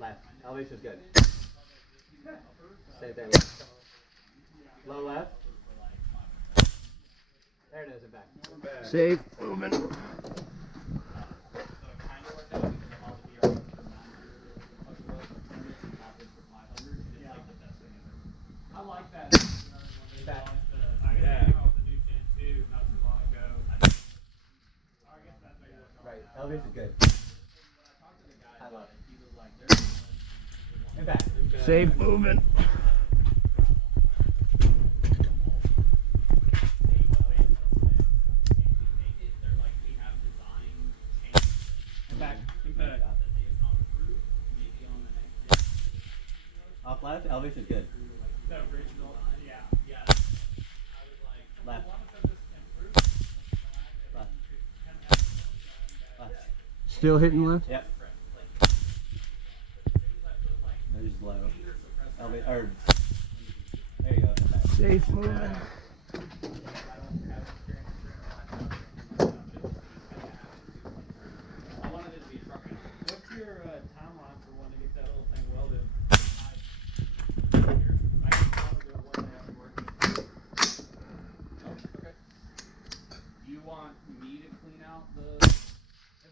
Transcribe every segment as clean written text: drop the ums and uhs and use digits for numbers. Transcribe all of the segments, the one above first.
Left. Elevation's good. Stay there. Low left. There it is, and back. Safe, moving. I like that. Back. Right. Elevation's good. I love it. And back. Safe, moving. Back. Off left, elevation's good. Left. Left. Left. Still hitting left? Yep. There's low. Or, there you go. Back. Safe, moving. What's your timeline for when to get that whole thing welded? I can probably do it one day after work. Okay. Do you want me to clean out the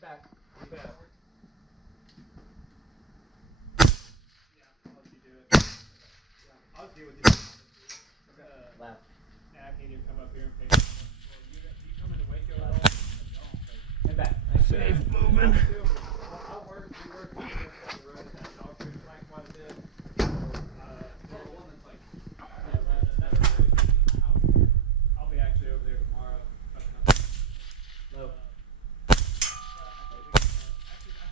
Back. back? Yeah, I'll let you do it. Yeah, I'll deal with you. Left. And I can either come up here and pay. You come into Waco at all? And back. Safe, moving. I'll work. We work on the road at that dog food plant quite a bit. I'll be actually over there tomorrow. Low.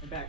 And back.